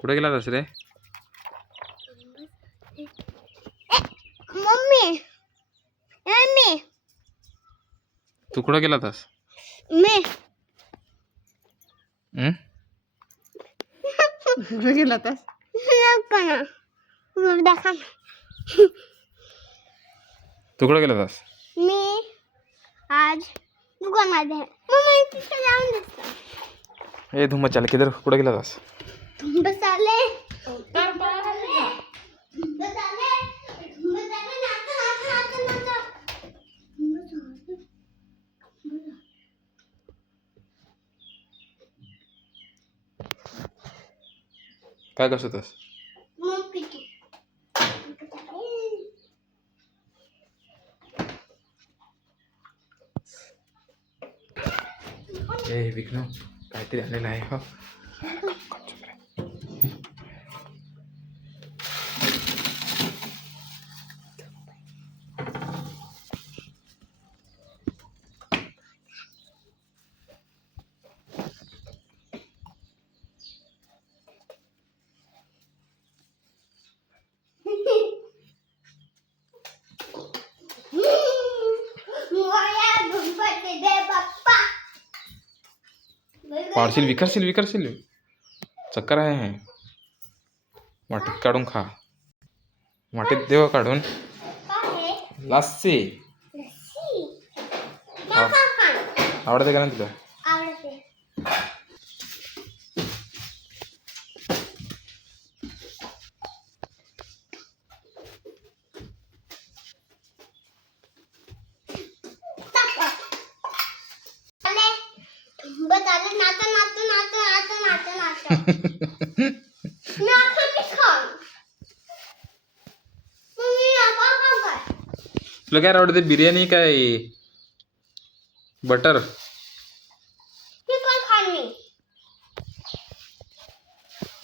कुठे गेला रे? Mummy mummy तू कुठे गेला होतास? मी कुठे गेला होतास? दाखा तू कुठे गेला होतास? मी आज दुकानमध्ये मम्मी तिथे जाऊन दिसतो. ए धुम्मा चाल किधर कुठे गेला होतास? बसाले काय कसं होतास? ए विघ्न काहीतरी आलेलं आहे हो. पाडशील विकरशील चक्कर आहे. वाटीत काढून खा. वाटीत देव काढून लस्सी आवडते का ना तुला? तुला काय आवडते? बिर्याणी काय बटर?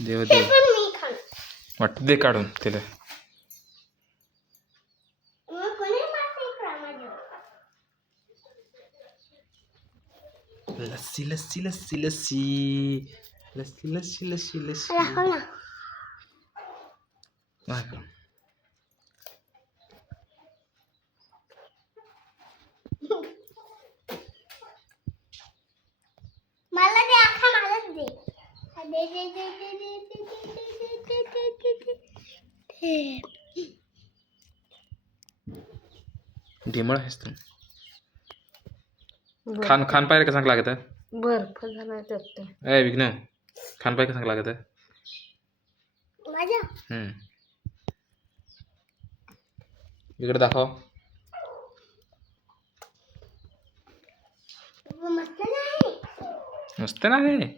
देव देव वाटत दे काढून तिला. लस्सी लस्सी लस्सी लस्सी लस्सी लस्सी लस्सी लस्सी मला दे अख्खा मलाच दे. दे दे दे दे दे दे. ढिमळ आहेस तू. खान पाय कसं लागत आहे? बर्फ झाला त्यात. ए विघ्न खान पाय कसं लागत आहे? माझ्या इकडे दाखव. मस्त नाही. मस्त नाही.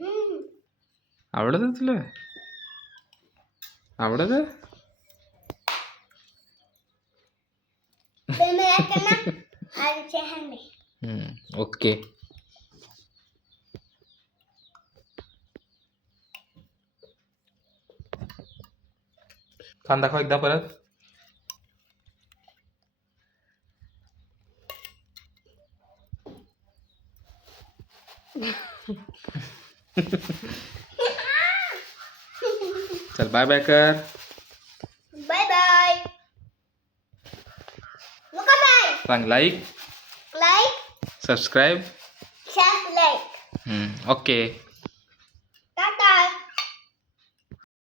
आवडत तुला? आवडत? ओके. खान दाखव एकदा परत. चल बाय बाय कर. Bye bye. सांग लाईक लाईक सबस्क्राईब. ओके.